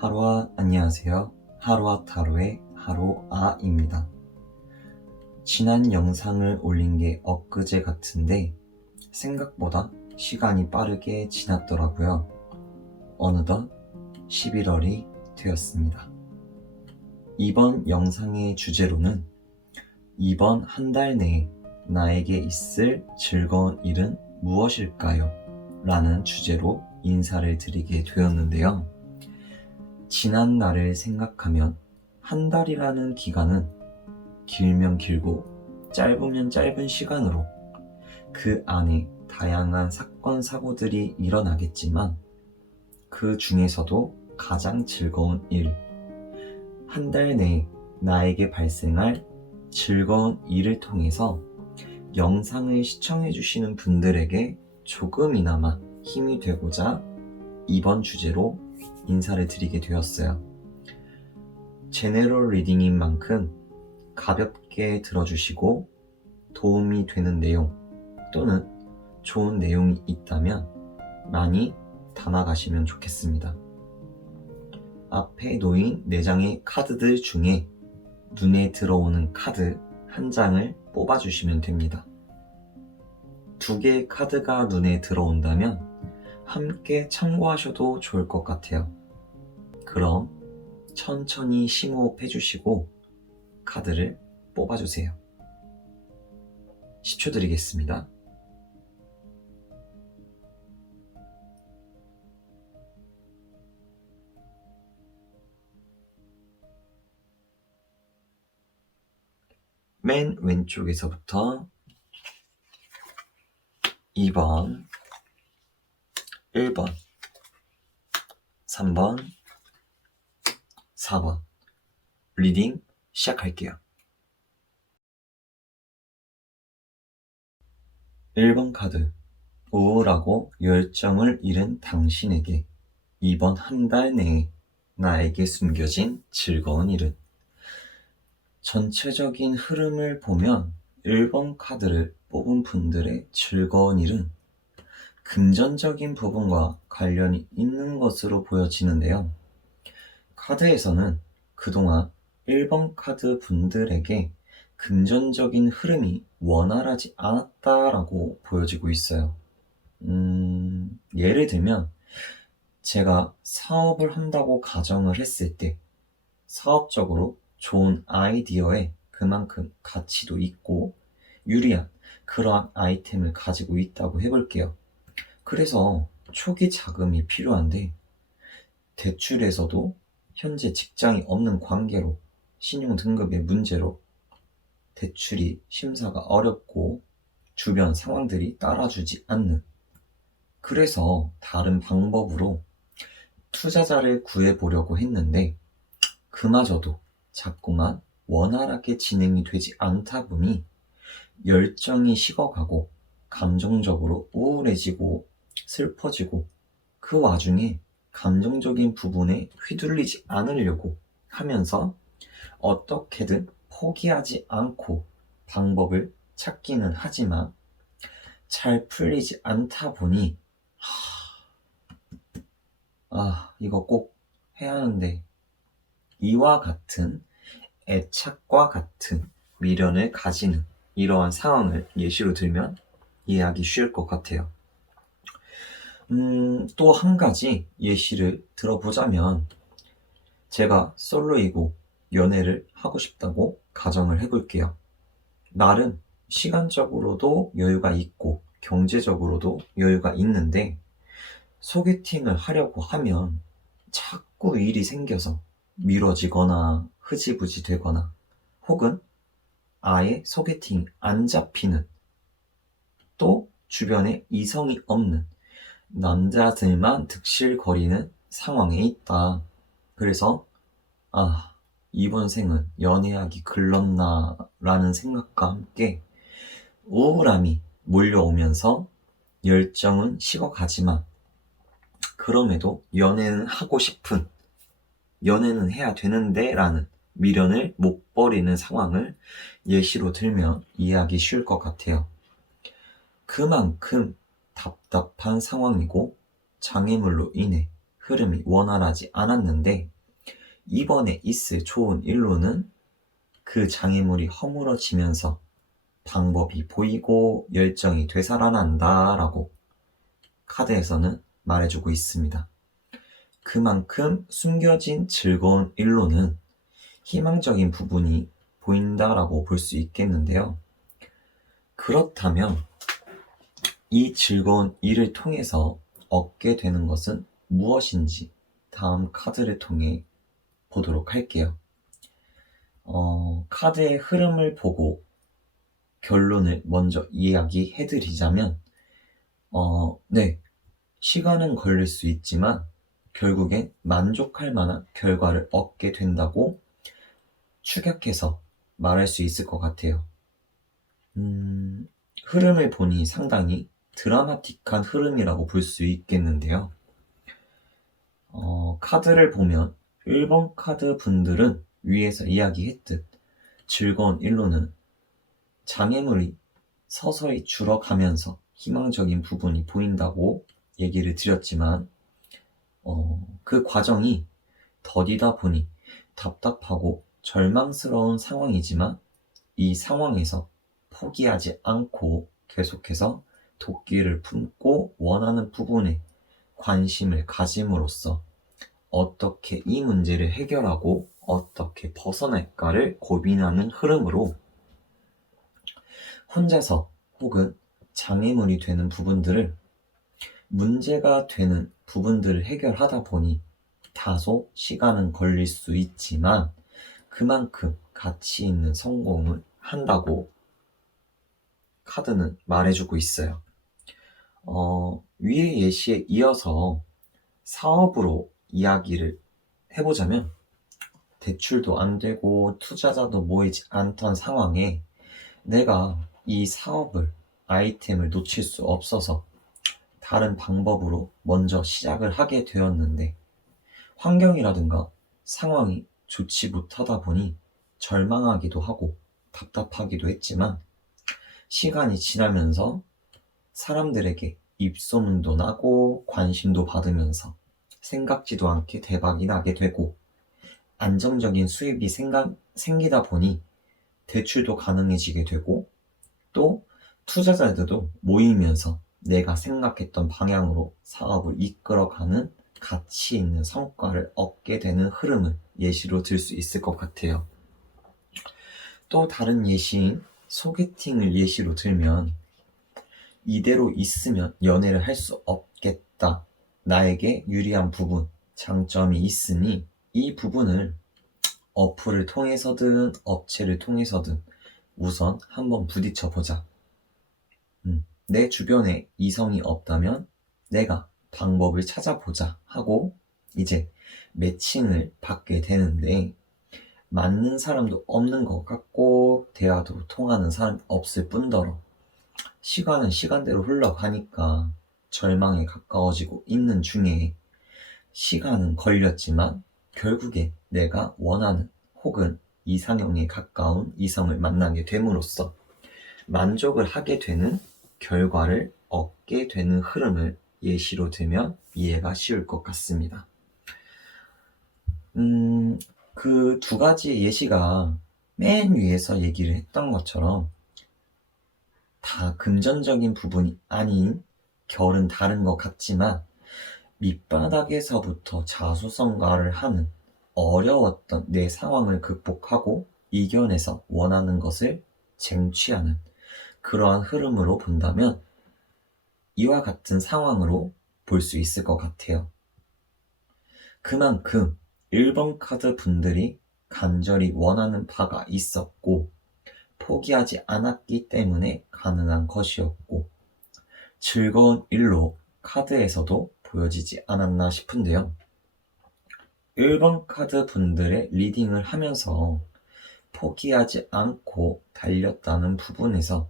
하루아 안녕하세요. 하루아 타로의 하루아입니다. 지난 영상을 올린 게 엊그제 같은데 생각보다 시간이 빠르게 지났더라고요. 어느덧 11월이 되었습니다. 이번 영상의 주제로는 이번 한 달 내에 나에게 있을 즐거운 일은 무엇일까요? 라는 주제로 인사를 드리게 되었는데요. 지난 날을 생각하면 한 달이라는 기간은 길면 길고 짧으면 짧은 시간으로 그 안에 다양한 사건, 사고들이 일어나겠지만 그 중에서도 가장 즐거운 일, 한 달 내에 나에게 발생할 즐거운 일을 통해서 영상을 시청해주시는 분들에게 조금이나마 힘이 되고자 이번 주제로 인사를 드리게 되었어요. 제너럴 리딩인 만큼 가볍게 들어주시고 도움이 되는 내용 또는 좋은 내용이 있다면 많이 담아가시면 좋겠습니다. 앞에 놓인 4장의 카드들 중에 눈에 들어오는 카드 한 장을 뽑아주시면 됩니다. 2개의 카드가 눈에 들어온다면 함께 참고하셔도 좋을 것 같아요. 그럼 천천히 심호흡 해주시고 카드를 뽑아주세요. 10초 드리겠습니다. 맨 왼쪽에서부터 2번, 1번, 3번, 4번 리딩 시작할게요. 1번 카드, 우울하고 열정을 잃은 당신에게 이번 한 달 내에 나에게 숨겨진 즐거운 일은? 전체적인 흐름을 보면 1번 카드를 뽑은 분들의 즐거운 일은 금전적인 부분과 관련이 있는 것으로 보여지는데요. 카드에서는 그동안 1번 카드 분들에게 금전적인 흐름이 원활하지 않았다라고 보여지고 있어요. 예를 들면 제가 사업을 한다고 가정을 했을 때 사업적으로 좋은 아이디어에 그만큼 가치도 있고 유리한 그러한 아이템을 가지고 있다고 해볼게요. 그래서 초기 자금이 필요한데 대출에서도 현재 직장이 없는 관계로 신용등급의 문제로 대출이 심사가 어렵고 주변 상황들이 따라주지 않는, 그래서 다른 방법으로 투자자를 구해보려고 했는데 그마저도 자꾸만 원활하게 진행이 되지 않다 보니 열정이 식어가고 감정적으로 우울해지고 슬퍼지고 그 와중에 감정적인 부분에 휘둘리지 않으려고 하면서 어떻게든 포기하지 않고 방법을 찾기는 하지만 잘 풀리지 않다 보니 이거 꼭 해야 하는데 이와 같은 애착과 같은 미련을 가지는 이러한 상황을 예시로 들면 이해하기 쉬울 것 같아요. 또 한 가지 예시를 들어보자면 제가 솔로이고 연애를 하고 싶다고 가정을 해볼게요. 나름 시간적으로도 여유가 있고 경제적으로도 여유가 있는데 소개팅을 하려고 하면 자꾸 일이 생겨서 미뤄지거나 흐지부지 되거나 혹은 아예 소개팅이 안 잡히는, 또 주변에 이성이 없는 남자들만 득실거리는 상황에 있다. 그래서 이번 생은 연애하기 글렀나 라는 생각과 함께 우울함이 몰려오면서 열정은 식어가지만 그럼에도 연애는 하고 싶은, 연애는 해야 되는데 라는 미련을 못 버리는 상황을 예시로 들면 이해하기 쉬울 것 같아요. 그만큼 답답한 상황이고 장애물로 인해 흐름이 원활하지 않았는데 이번에 있을 좋은 일로는 그 장애물이 허물어지면서 방법이 보이고 열정이 되살아난다 라고 카드에서는 말해주고 있습니다. 그만큼 숨겨진 즐거운 일로는 희망적인 부분이 보인다라고 볼 수 있겠는데요. 그렇다면 이 즐거운 일을 통해서 얻게 되는 것은 무엇인지 다음 카드를 통해 보도록 할게요. 카드의 흐름을 보고 결론을 먼저 이야기해드리자면 네, 시간은 걸릴 수 있지만 결국엔 만족할 만한 결과를 얻게 된다고 축약해서 말할 수 있을 것 같아요. 흐름을 보니 상당히 드라마틱한 흐름이라고 볼 수 있겠는데요. 카드를 보면 1번 카드 분들은 위에서 이야기했듯 즐거운 일로는 장애물이 서서히 줄어가면서 희망적인 부분이 보인다고 얘기를 드렸지만 그 과정이 더디다 보니 답답하고 절망스러운 상황이지만 이 상황에서 포기하지 않고 계속해서 도끼를 품고 원하는 부분에 관심을 가짐으로써 어떻게 이 문제를 해결하고 어떻게 벗어날까를 고민하는 흐름으로 혼자서 혹은 장애물이 되는 부분들을 문제가 되는 부분들을 해결하다 보니 다소 시간은 걸릴 수 있지만 그만큼 가치 있는 성공을 한다고 카드는 말해주고 있어요. 위의 예시에 이어서 사업으로 이야기를 해보자면 대출도 안 되고 투자자도 모이지 않던 상황에 내가 이 사업을 아이템을 놓칠 수 없어서 다른 방법으로 먼저 시작을 하게 되었는데 환경이라든가 상황이 좋지 못하다 보니 절망하기도 하고 답답하기도 했지만 시간이 지나면서 사람들에게 입소문도 나고 관심도 받으면서 생각지도 않게 대박이 나게 되고 안정적인 수입이 생기다 보니 대출도 가능해지게 되고 또 투자자들도 모이면서 내가 생각했던 방향으로 사업을 이끌어가는 가치 있는 성과를 얻게 되는 흐름을 예시로 들 수 있을 것 같아요. 또 다른 예시인 소개팅을 예시로 들면 이대로 있으면 연애를 할 수 없겠다. 나에게 유리한 부분, 장점이 있으니 이 부분을 어플을 통해서든 업체를 통해서든 우선 한번 부딪혀보자. 내 주변에 이성이 없다면 내가 방법을 찾아보자 하고 이제 매칭을 받게 되는데 맞는 사람도 없는 것 같고 대화도 통하는 사람이 없을 뿐더러 시간은 시간대로 흘러가니까 절망에 가까워지고 있는 중에 시간은 걸렸지만 결국에 내가 원하는 혹은 이상형에 가까운 이성을 만나게 됨으로써 만족을 하게 되는 결과를 얻게 되는 흐름을 예시로 들면 이해가 쉬울 것 같습니다. 그 두 가지 예시가 맨 위에서 얘기를 했던 것처럼 다 금전적인 부분이 아닌 결은 다른 것 같지만 밑바닥에서부터 자수성가를 하는 어려웠던 내 상황을 극복하고 이겨내서 원하는 것을 쟁취하는 그러한 흐름으로 본다면 이와 같은 상황으로 볼 수 있을 것 같아요. 그만큼 1번 카드 분들이 간절히 원하는 바가 있었고 포기하지 않았기 때문에 가능한 것이었고 즐거운 일로 카드에서도 보여지지 않았나 싶은데요. 1번 카드 분들의 리딩을 하면서 포기하지 않고 달렸다는 부분에서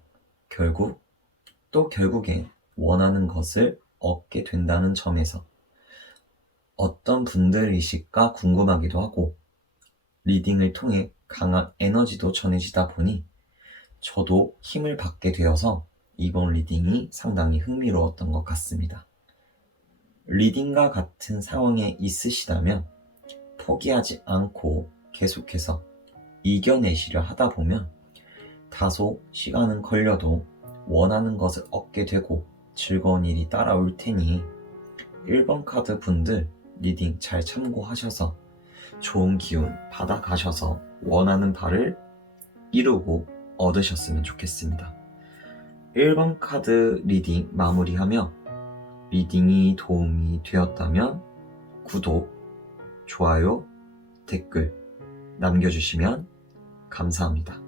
결국엔 원하는 것을 얻게 된다는 점에서 어떤 분들이실까 궁금하기도 하고 리딩을 통해 강한 에너지도 전해지다 보니 저도 힘을 받게 되어서 이번 리딩이 상당히 흥미로웠던 것 같습니다. 리딩과 같은 상황에 있으시다면 포기하지 않고 계속해서 이겨내시려 하다 보면 다소 시간은 걸려도 원하는 것을 얻게 되고 즐거운 일이 따라올 테니 1번 카드 분들 리딩 잘 참고하셔서 좋은 기운 받아가셔서 원하는 바를 이루고 얻으셨으면 좋겠습니다. 1번 카드 리딩 마무리하며 리딩이 도움이 되었다면 구독, 좋아요, 댓글 남겨주시면 감사합니다.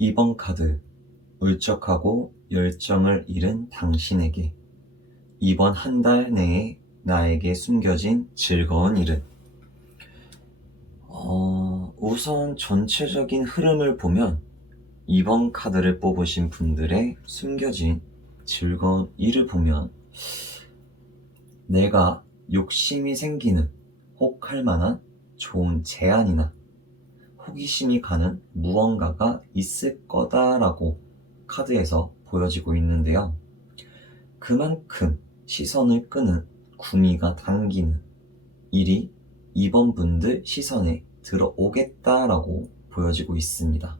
2번 카드, 울적하고 열정을 잃은 당신에게 이번 한 달 내에 나에게 숨겨진 즐거운 일은 우선 전체적인 흐름을 보면 2번 카드를 뽑으신 분들의 숨겨진 즐거운 일을 보면 내가 욕심이 생기는 혹할 만한 좋은 제안이나 호기심이 가는 무언가가 있을 거다라고 카드에서 보여지고 있는데요. 그만큼 시선을 끄는 구미가 당기는 일이 2번 분들 시선에 들어오겠다라고 보여지고 있습니다.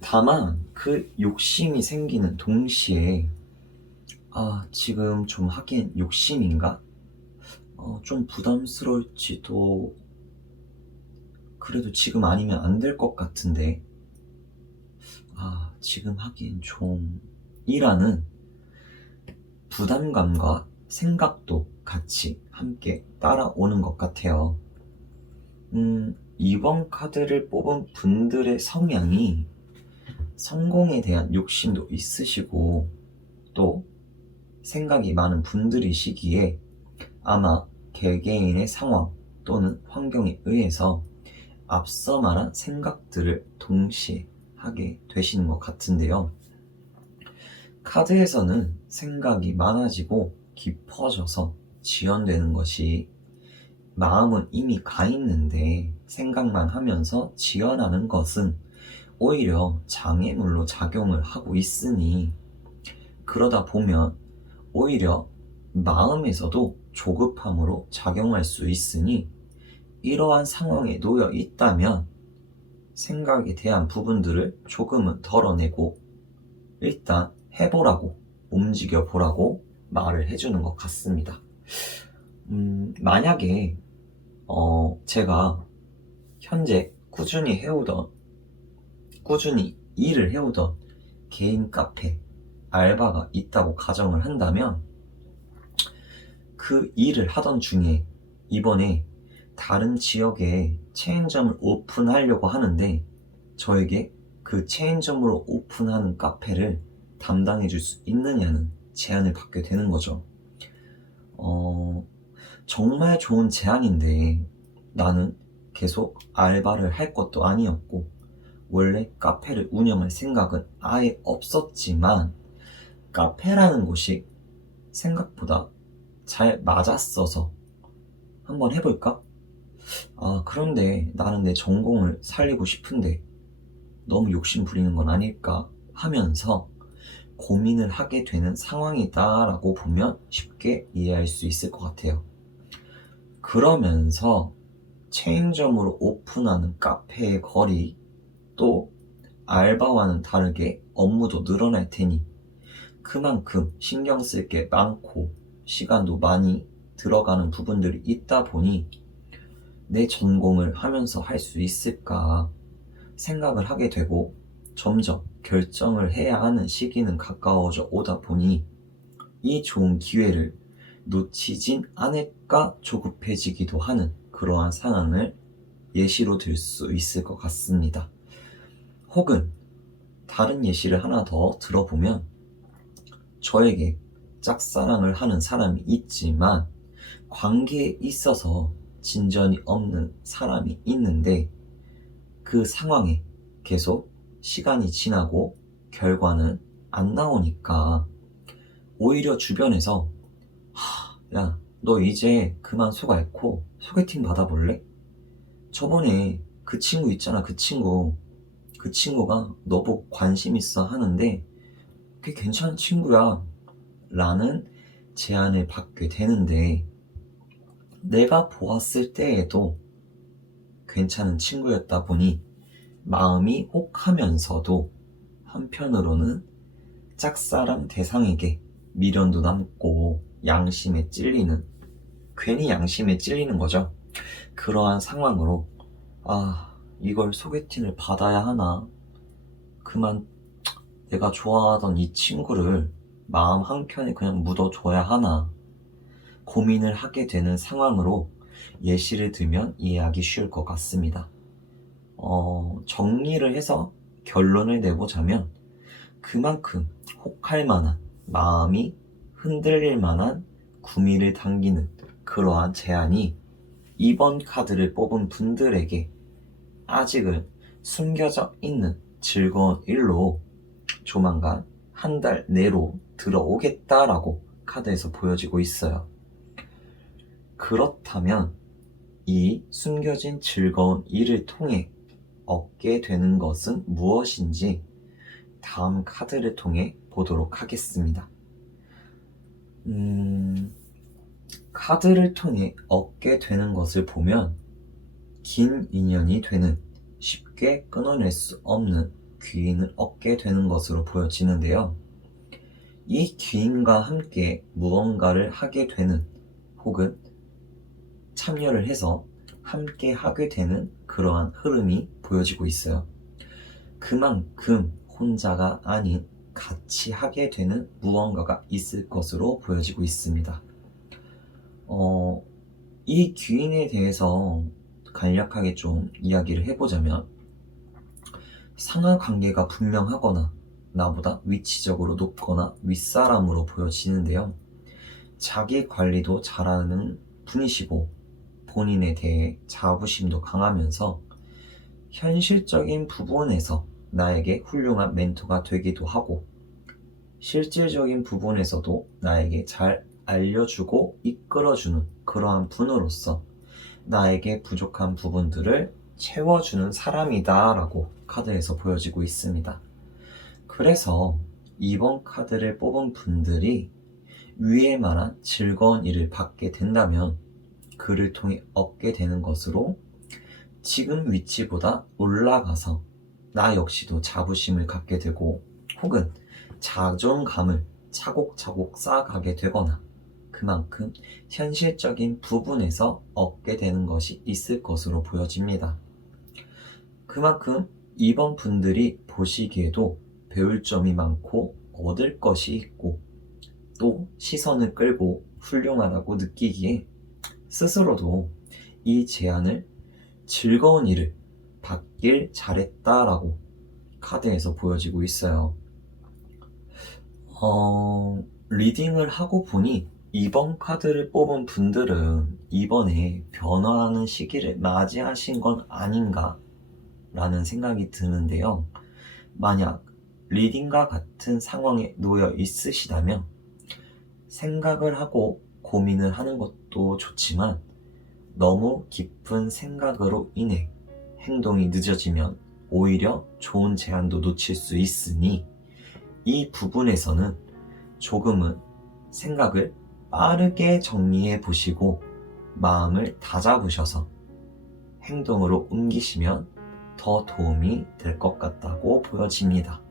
다만 그 욕심이 생기는 동시에 지금 좀 하기엔 욕심인가? 좀 부담스러울지도 그래도 지금 아니면 안 될 것 같은데 지금 하기엔 좀 이라는 부담감과 생각도 같이 함께 따라오는 것 같아요. 2번 카드를 뽑은 분들의 성향이 성공에 대한 욕심도 있으시고 또 생각이 많은 분들이시기에 아마 개개인의 상황 또는 환경에 의해서 앞서 말한 생각들을 동시에 하게 되시는 것 같은데요. 카드에서는 생각이 많아지고 깊어져서 지연되는 것이 마음은 이미 가 있는데 생각만 하면서 지연하는 것은 오히려 장애물로 작용을 하고 있으니 그러다 보면 오히려 마음에서도 조급함으로 작용할 수 있으니 이러한 상황에 놓여 있다면 생각에 대한 부분들을 조금은 덜어내고 일단 해보라고 움직여 보라고 말을 해주는 것 같습니다. 만약에 제가 현재 꾸준히 일을 해오던 개인 카페 알바가 있다고 가정을 한다면 그 일을 하던 중에 이번에 다른 지역에 체인점을 오픈하려고 하는데 저에게 그 체인점으로 오픈하는 카페를 담당해 줄 수 있느냐는 제안을 받게 되는 거죠. 정말 좋은 제안인데 나는 계속 알바를 할 것도 아니었고 원래 카페를 운영할 생각은 아예 없었지만 카페라는 곳이 생각보다 잘 맞았어서 한번 해볼까? 그런데 나는 내 전공을 살리고 싶은데 너무 욕심 부리는 건 아닐까 하면서 고민을 하게 되는 상황이다라고 보면 쉽게 이해할 수 있을 것 같아요. 그러면서 체인점으로 오픈하는 카페의 거리 또 알바와는 다르게 업무도 늘어날 테니 그만큼 신경 쓸 게 많고 시간도 많이 들어가는 부분들이 있다 보니 내 전공을 하면서 할 수 있을까 생각을 하게 되고 점점 결정을 해야 하는 시기는 가까워져 오다 보니 이 좋은 기회를 놓치진 않을까 조급해지기도 하는 그러한 상황을 예시로 들 수 있을 것 같습니다. 혹은 다른 예시를 하나 더 들어보면 저에게 짝사랑을 하는 사람이 있지만 관계에 있어서 진전이 없는 사람이 있는데 그 상황에 계속 시간이 지나고 결과는 안 나오니까 오히려 주변에서 야, 너 이제 그만 소개했고 소개팅 받아볼래? 저번에 그 친구 있잖아, 그 친구가 너 보고 관심 있어 하는데 꽤 괜찮은 친구야 라는 제안을 받게 되는데, 내가 보았을 때에도 괜찮은 친구였다 보니 마음이 혹하면서도 한편으로는 짝사랑 대상에게 미련도 남고 양심에 찔리는, 괜히 양심에 찔리는 거죠. 그러한 상황으로 이걸 소개팅을 받아야 하나, 그만 내가 좋아하던 이 친구를 마음 한켠에 그냥 묻어줘야 하나 고민을 하게 되는 상황으로 예시를 들면 이해하기 쉬울 것 같습니다. 정리를 해서 결론을 내보자면, 그만큼 혹할 만한, 마음이 흔들릴 만한 구미를 당기는 그러한 제안이 2번 카드를 뽑은 분들에게 아직은 숨겨져 있는 즐거운 일로 조만간 한 달 내로 들어오겠다라고 카드에서 보여지고 있어요. 그렇다면 이 숨겨진 즐거운 일을 통해 얻게 되는 것은 무엇인지 다음 카드를 통해 보도록 하겠습니다. 카드를 통해 얻게 되는 것을 보면 긴 인연이 되는, 쉽게 끊어낼 수 없는 귀인을 얻게 되는 것으로 보여지는데요. 이 귀인과 함께 무언가를 하게 되는, 혹은 참여를 해서 함께 하게 되는 그러한 흐름이 보여지고 있어요. 그만큼 혼자가 아닌 같이 하게 되는 무언가가 있을 것으로 보여지고 있습니다. 이 귀인에 대해서 간략하게 좀 이야기를 해보자면, 상하관계가 분명하거나 나보다 위치적으로 높거나 윗사람으로 보여지는데요. 자기 관리도 잘하는 분이시고 본인에 대해 자부심도 강하면서 현실적인 부분에서 나에게 훌륭한 멘토가 되기도 하고, 실질적인 부분에서도 나에게 잘 알려주고 이끌어주는 그러한 분으로서 나에게 부족한 부분들을 채워주는 사람이다 라고 카드에서 보여지고 있습니다. 그래서 이번 카드를 뽑은 분들이 위에 말한 즐거운 일을 받게 된다면 그를 통해 얻게 되는 것으로 지금 위치보다 올라가서 나 역시도 자부심을 갖게 되고, 혹은 자존감을 차곡차곡 쌓아가게 되거나 그만큼 현실적인 부분에서 얻게 되는 것이 있을 것으로 보여집니다. 그만큼 이번 분들이 보시기에도 배울 점이 많고 얻을 것이 있고 또 시선을 끌고 훌륭하다고 느끼기에 스스로도 이 제안을 즐거운 일을 받길 잘했다라고 카드에서 보여지고 있어요. 리딩을 하고 보니 이번 카드를 뽑은 분들은 이번에 변화하는 시기를 맞이하신 건 아닌가 라는 생각이 드는데요. 만약 리딩과 같은 상황에 놓여 있으시다면 생각을 하고 고민을 하는 것도 좋지만, 너무 깊은 생각으로 인해 행동이 늦어지면 오히려 좋은 제안도 놓칠 수 있으니, 이 부분에서는 조금은 생각을 빠르게 정리해 보시고 마음을 다잡으셔서 행동으로 옮기시면 더 도움이 될 것 같다고 보여집니다.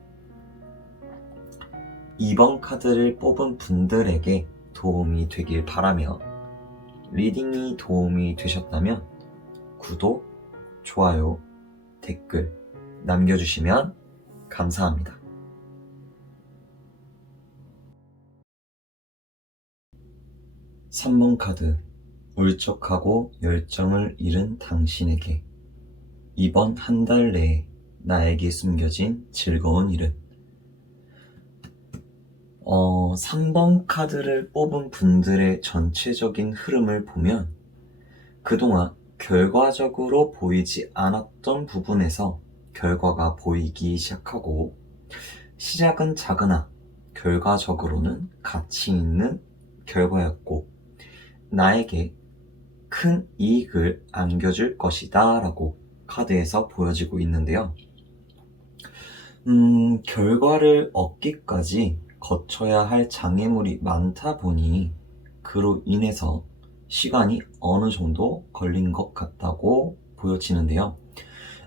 이번 카드를 뽑은 분들에게 도움이 되길 바라며, 리딩이 도움이 되셨다면 구독, 좋아요, 댓글 남겨주시면 감사합니다. 3번 카드, 울적하고 열정을 잃은 당신에게 이번 한 달 내에 나에게 숨겨진 즐거운 일은, 3번 카드를 뽑은 분들의 전체적인 흐름을 보면 그동안 결과적으로 보이지 않았던 부분에서 결과가 보이기 시작하고, 시작은 작으나 결과적으로는 가치 있는 결과였고 나에게 큰 이익을 안겨줄 것이다 라고 카드에서 보여지고 있는데요. 결과를 얻기까지 거쳐야 할 장애물이 많다 보니 그로 인해서 시간이 어느 정도 걸린 것 같다고 보여지는데요.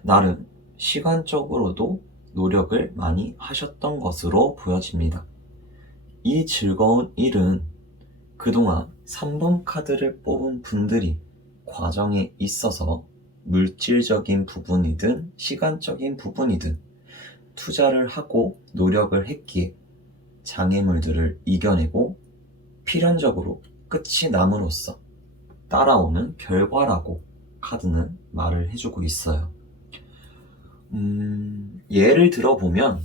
나름 시간적으로도 노력을 많이 하셨던 것으로 보여집니다. 이 즐거운 일은 그동안 3번 카드를 뽑은 분들이 과정에 있어서 물질적인 부분이든 시간적인 부분이든 투자를 하고 노력을 했기에 장애물들을 이겨내고 필연적으로 끝이 남으로써 따라오는 결과라고 카드는 말을 해주고 있어요. 예를 들어보면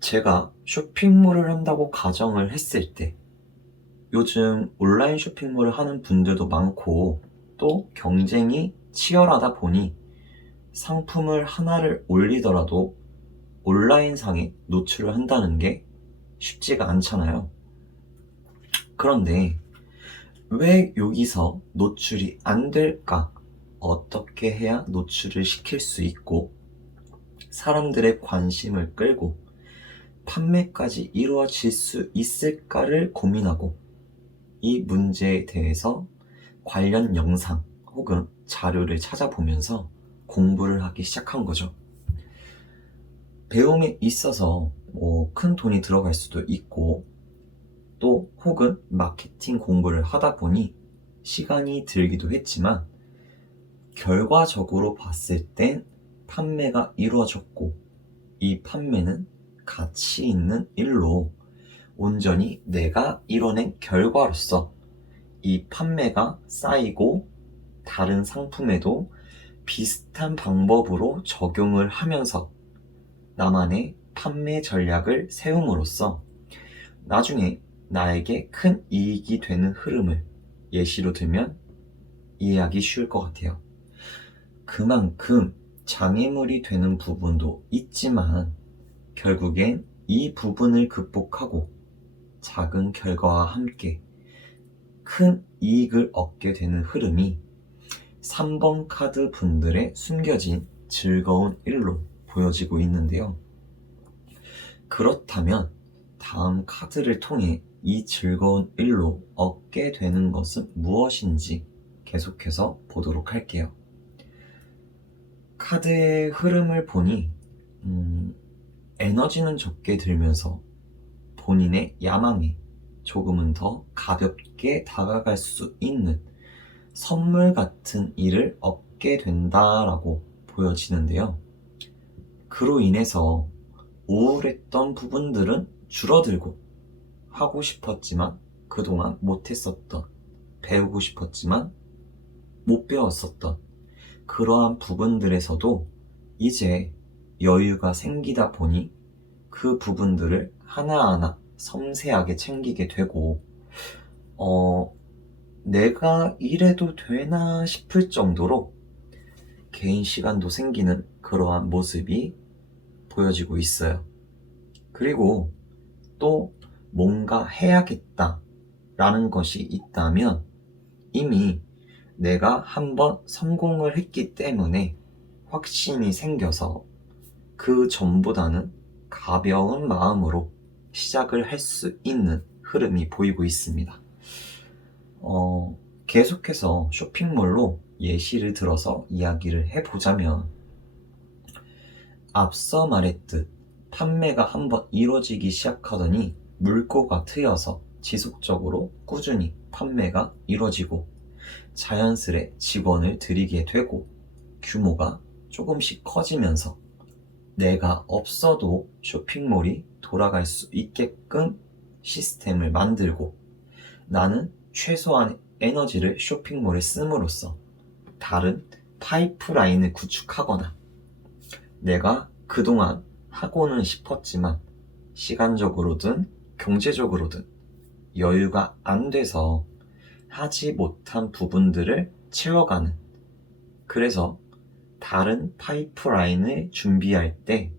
제가 쇼핑몰을 한다고 가정을 했을 때 요즘 온라인 쇼핑몰을 하는 분들도 많고 또 경쟁이 치열하다 보니 상품을 하나를 올리더라도 온라인상에 노출을 한다는 게 쉽지가 않잖아요. 그런데 왜 여기서 노출이 안 될까? 어떻게 해야 노출을 시킬 수 있고 사람들의 관심을 끌고 판매까지 이루어질 수 있을까를 고민하고 이 문제에 대해서 관련 영상 혹은 자료를 찾아보면서 공부를 하기 시작한 거죠. 배움에 있어서 큰 돈이 들어갈 수도 있고 또 혹은 마케팅 공부를 하다 보니 시간이 들기도 했지만 결과적으로 봤을 땐 판매가 이루어졌고 이 판매는 가치 있는 일로 온전히 내가 이뤄낸 결과로서 이 판매가 쌓이고 다른 상품에도 비슷한 방법으로 적용을 하면서 나만의 판매 전략을 세움으로써 나중에 나에게 큰 이익이 되는 흐름을 예시로 들면 이해하기 쉬울 것 같아요. 그만큼 장애물이 되는 부분도 있지만 결국엔 이 부분을 극복하고 작은 결과와 함께 큰 이익을 얻게 되는 흐름이 3번 카드 분들의 숨겨진 즐거운 일로 보여지고 있는데요. 그렇다면 다음 카드를 통해 이 즐거운 일로 얻게 되는 것은 무엇인지 계속해서 보도록 할게요. 카드의 흐름을 보니 에너지는 적게 들면서 본인의 야망에 조금은 더 가볍게 다가갈 수 있는 선물 같은 일을 얻게 된다라고 보여지는데요. 그로 인해서 우울했던 부분들은 줄어들고 하고 싶었지만 그동안 못했었던, 배우고 싶었지만 못 배웠었던 그러한 부분들에서도 이제 여유가 생기다 보니 그 부분들을 하나하나 섬세하게 챙기게 되고 내가 이래도 되나 싶을 정도로 개인 시간도 생기는 그러한 모습이 보여지고 있어요. 그리고 또 뭔가 해야겠다 라는 것이 있다면 이미 내가 한번 성공을 했기 때문에 확신이 생겨서 그 전보다는 가벼운 마음으로 시작을 할 수 있는 흐름이 보이고 있습니다. 계속해서 쇼핑몰로 예시를 들어서 이야기를 해보자면 앞서 말했듯 판매가 한번 이루어지기 시작하더니 물꼬가 트여서 지속적으로 꾸준히 판매가 이루어지고 자연스레 직원을 들이게 되고 규모가 조금씩 커지면서 내가 없어도 쇼핑몰이 돌아갈 수 있게끔 시스템을 만들고 나는 최소한의 에너지를 쇼핑몰에 씀으로써 다른 파이프라인을 구축하거나 내가 그동안 하고는 싶었지만 시간적으로든 경제적으로든 여유가 안 돼서 하지 못한 부분들을 채워가는, 그래서 다른 파이프라인을 준비할 때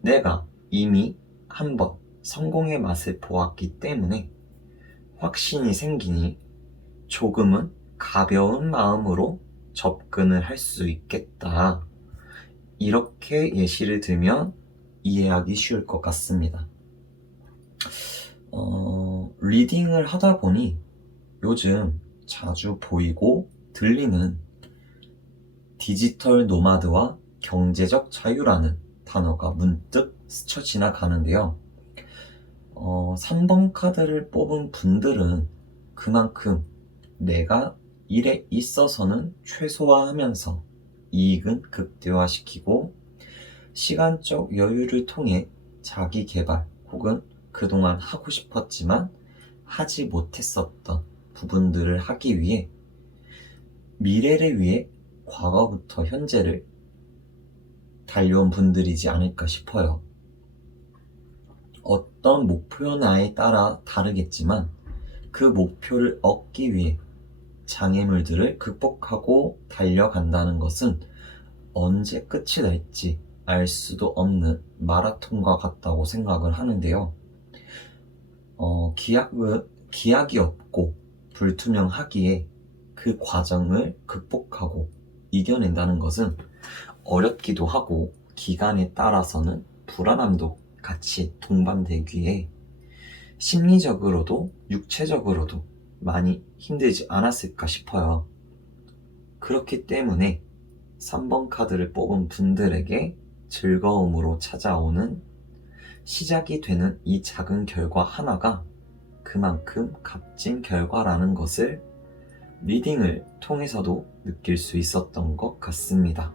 내가 이미 한번 성공의 맛을 보았기 때문에 확신이 생기니 조금은 가벼운 마음으로 접근을 할 수 있겠다. 이렇게 예시를 들면 이해하기 쉬울 것 같습니다. 리딩을 하다 보니 요즘 자주 보이고 들리는 디지털 노마드와 경제적 자유라는 단어가 문득 스쳐 지나가는데요. 3번 카드를 뽑은 분들은 그만큼 내가 일에 있어서는 최소화하면서 이익은 극대화시키고 시간적 여유를 통해 자기 개발 혹은 그동안 하고 싶었지만 하지 못했었던 부분들을 하기 위해 미래를 위해 과거부터 현재를 달려온 분들이지 않을까 싶어요. 어떤 목표나에 따라 다르겠지만 그 목표를 얻기 위해 장애물들을 극복하고 달려간다는 것은 언제 끝이 날지 알 수도 없는 마라톤과 같다고 생각을 하는데요. 기약이 없고 불투명하기에 그 과정을 극복하고 이겨낸다는 것은 어렵기도 하고 기간에 따라서는 불안함도 같이 동반되기에 심리적으로도 육체적으로도 많이 힘들지 않았을까 싶어요. 그렇기 때문에 3번 카드를 뽑은 분들에게 즐거움으로 찾아오는 시작이 되는 이 작은 결과 하나가 그만큼 값진 결과라는 것을 리딩을 통해서도 느낄 수 있었던 것 같습니다.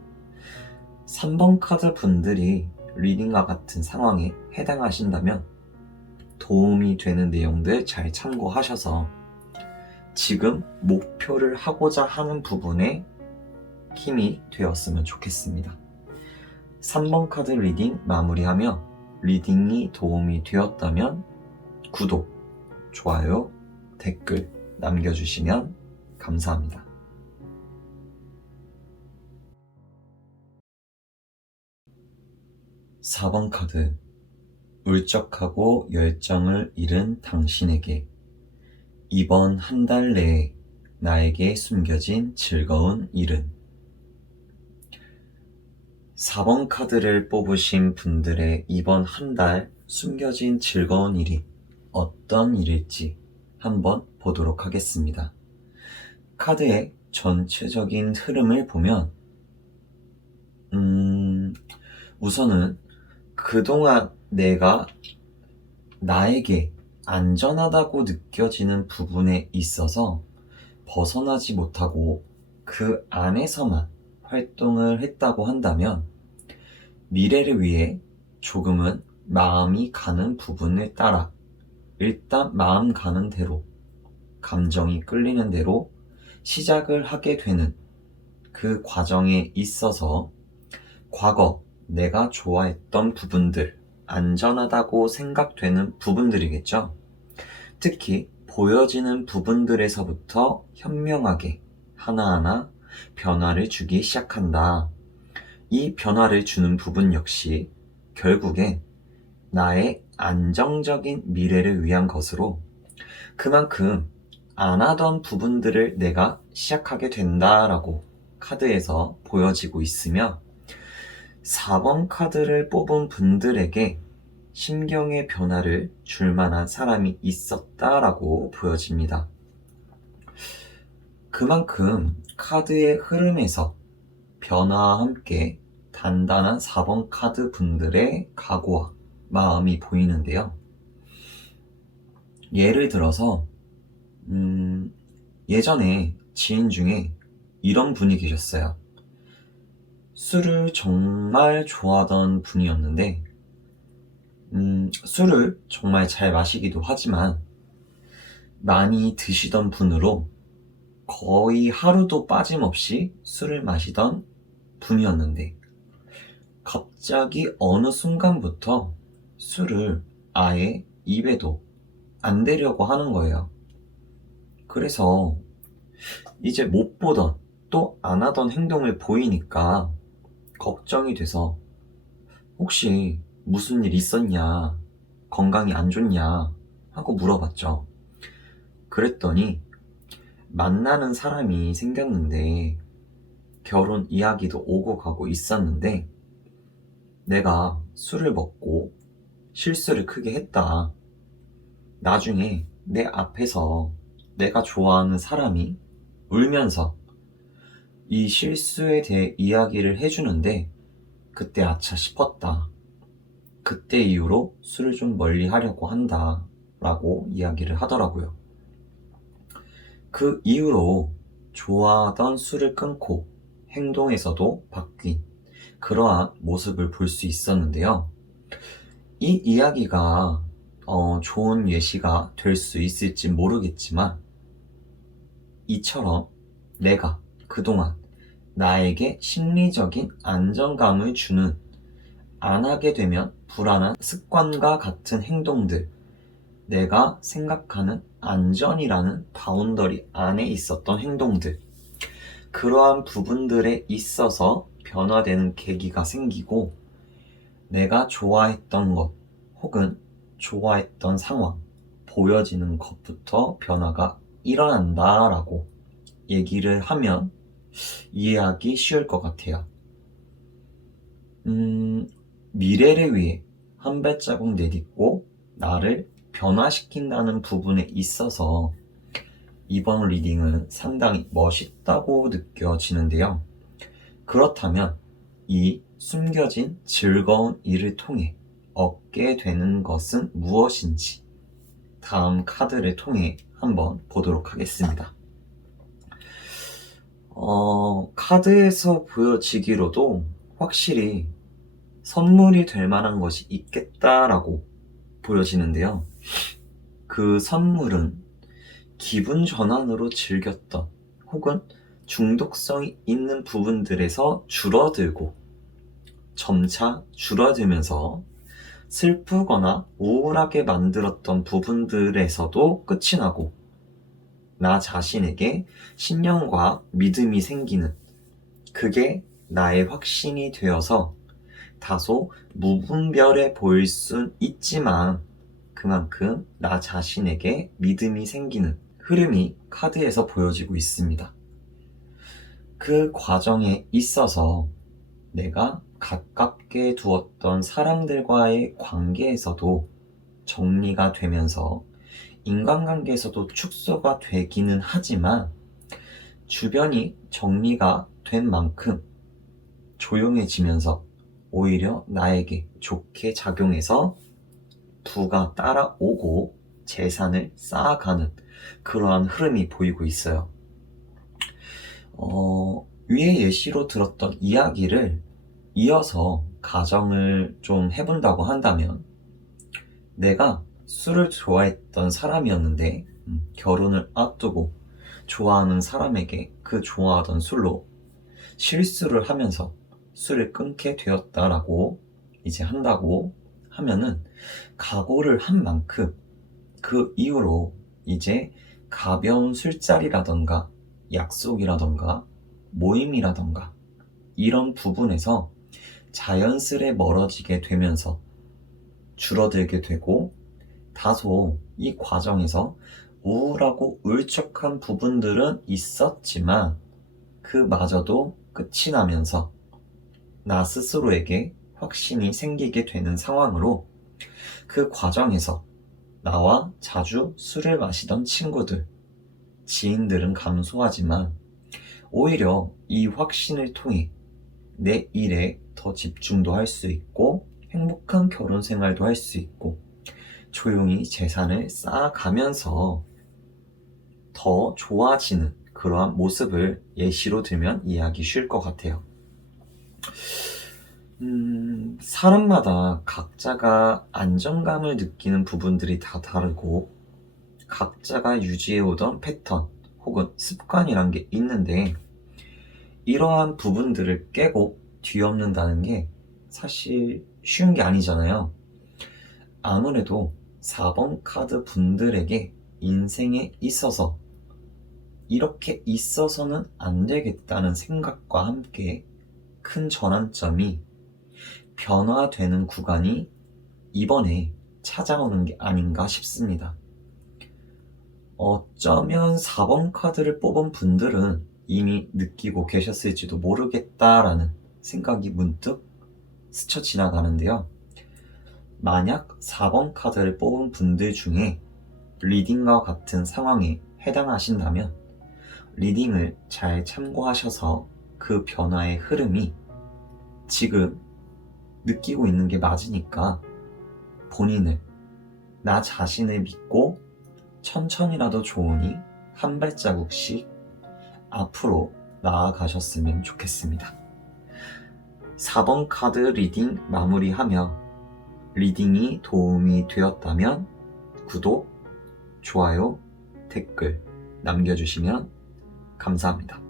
3번 카드 분들이 리딩과 같은 상황에 해당하신다면 도움이 되는 내용들 잘 참고하셔서 지금 목표를 하고자 하는 부분에 힘이 되었으면 좋겠습니다. 3번 카드 리딩 마무리하며 리딩이 도움이 되었다면 구독, 좋아요, 댓글 남겨주시면 감사합니다. 4번 카드, 울적하고 열정을 잃은 당신에게 이번 한 달 내에 나에게 숨겨진 즐거운 일은? 4번 카드를 뽑으신 분들의 이번 한 달 숨겨진 즐거운 일이 어떤 일일지 한번 보도록 하겠습니다. 카드의 전체적인 흐름을 보면 우선은 그동안 내가 나에게 안전하다고 느껴지는 부분에 있어서 벗어나지 못하고 그 안에서만 활동을 했다고 한다면 미래를 위해 조금은 마음이 가는 부분을 따라 일단 마음 가는 대로 감정이 끌리는 대로 시작을 하게 되는 그 과정에 있어서 과거 내가 좋아했던 부분들, 안전하다고 생각되는 부분들이겠죠. 특히 보여지는 부분들에서부터 현명하게 하나하나 변화를 주기 시작한다. 이 변화를 주는 부분 역시 결국엔 나의 안정적인 미래를 위한 것으로 그만큼 안 하던 부분들을 내가 시작하게 된다라고 카드에서 보여지고 있으며 4번 카드를 뽑은 분들에게 심경의 변화를 줄 만한 사람이 있었다라고 보여집니다. 그만큼 카드의 흐름에서 변화와 함께 단단한 4번 카드 분들의 각오와 마음이 보이는데요. 예를 들어서 예전에 지인 중에 이런 분이 계셨어요. 술을 정말 좋아하던 분이었는데 술을 정말 잘 마시기도 하지만 많이 드시던 분으로 거의 하루도 빠짐없이 술을 마시던 분이었는데 갑자기 어느 순간부터 술을 아예 입에도 안 대려고 하는 거예요. 그래서 이제 못 보던 또 안 하던 행동을 보이니까 걱정이 돼서 혹시 무슨 일 있었냐, 건강이 안 좋냐 하고 물어봤죠. 그랬더니 만나는 사람이 생겼는데 결혼 이야기도 오고 가고 있었는데 내가 술을 먹고 실수를 크게 했다. 나중에 내 앞에서 내가 좋아하는 사람이 울면서 이 실수에 대해 이야기를 해주는데 그때 아차 싶었다. 그때 이후로 술을 좀 멀리 하려고 한다. 라고 이야기를 하더라고요. 그 이후로 좋아하던 술을 끊고 행동에서도 바뀐 그러한 모습을 볼 수 있었는데요. 이 이야기가 좋은 예시가 될 수 있을지 모르겠지만 이처럼 내가 그동안 나에게 심리적인 안정감을 주는 안 하게 되면 불안한 습관과 같은 행동들, 내가 생각하는 안전이라는 바운더리 안에 있었던 행동들, 그러한 부분들에 있어서 변화되는 계기가 생기고 내가 좋아했던 것 혹은 좋아했던 상황, 보여지는 것부터 변화가 일어난다라고 얘기를 하면 이해하기 쉬울 것 같아요. 미래를 위해 한 발자국 내딛고 나를 변화시킨다는 부분에 있어서 이번 리딩은 상당히 멋있다고 느껴지는데요. 그렇다면 이 숨겨진 즐거운 일을 통해 얻게 되는 것은 무엇인지 다음 카드를 통해 한번 보도록 하겠습니다. 카드에서 보여지기로도 확실히 선물이 될 만한 것이 있겠다라고 보여지는데요. 그 선물은 기분 전환으로 즐겼던 혹은 중독성이 있는 부분들에서 줄어들고 점차 줄어들면서 슬프거나 우울하게 만들었던 부분들에서도 끝이 나고 나 자신에게 신념과 믿음이 생기는 그게 나의 확신이 되어서 다소 무분별해 보일 순 있지만 그만큼 나 자신에게 믿음이 생기는 흐름이 카드에서 보여지고 있습니다. 그 과정에 있어서 내가 가깝게 두었던 사람들과의 관계에서도 정리가 되면서 인간관계에서도 축소가 되기는 하지만 주변이 정리가 된 만큼 조용해지면서 오히려 나에게 좋게 작용해서 부가 따라오고 재산을 쌓아가는 그러한 흐름이 보이고 있어요. 위에 예시로 들었던 이야기를 이어서 가정을 좀 해본다고 한다면 내가 술을 좋아했던 사람이었는데 결혼을 앞두고 좋아하는 사람에게 그 좋아하던 술로 실수를 하면서 술을 끊게 되었다라고 이제 한다고 하면은 각오를 한 만큼 그 이후로 이제 가벼운 술자리라던가 약속이라던가 모임이라던가 이런 부분에서 자연스레 멀어지게 되면서 줄어들게 되고 다소 이 과정에서 우울하고 울적한 부분들은 있었지만 그마저도 끝이 나면서 나 스스로에게 확신이 생기게 되는 상황으로 그 과정에서 나와 자주 술을 마시던 친구들, 지인들은 감소하지만 오히려 이 확신을 통해 내 일에 더 집중도 할 수 있고 행복한 결혼 생활도 할 수 있고 조용히 재산을 쌓아가면서 더 좋아지는 그러한 모습을 예시로 들면 이해하기 쉬울 것 같아요. 사람마다 각자가 안정감을 느끼는 부분들이 다 다르고 각자가 유지해오던 패턴 혹은 습관이란 게 있는데 이러한 부분들을 깨고 뒤엎는다는 게 사실 쉬운 게 아니잖아요. 아무래도 4번 카드 분들에게 인생에 있어서 이렇게 있어서는 안 되겠다는 생각과 함께 큰 전환점이 변화되는 구간이 이번에 찾아오는 게 아닌가 싶습니다. 어쩌면 4번 카드를 뽑은 분들은 이미 느끼고 계셨을지도 모르겠다라는 생각이 문득 스쳐 지나가는데요. 만약 4번 카드를 뽑은 분들 중에 리딩과 같은 상황에 해당하신다면 리딩을 잘 참고하셔서 그 변화의 흐름이 지금 느끼고 있는 게 맞으니까 본인을, 나 자신을 믿고 천천히라도 좋으니 한 발자국씩 앞으로 나아가셨으면 좋겠습니다. 4번 카드 리딩 마무리하며 리딩이 도움이 되었다면 구독, 좋아요, 댓글 남겨주시면 감사합니다.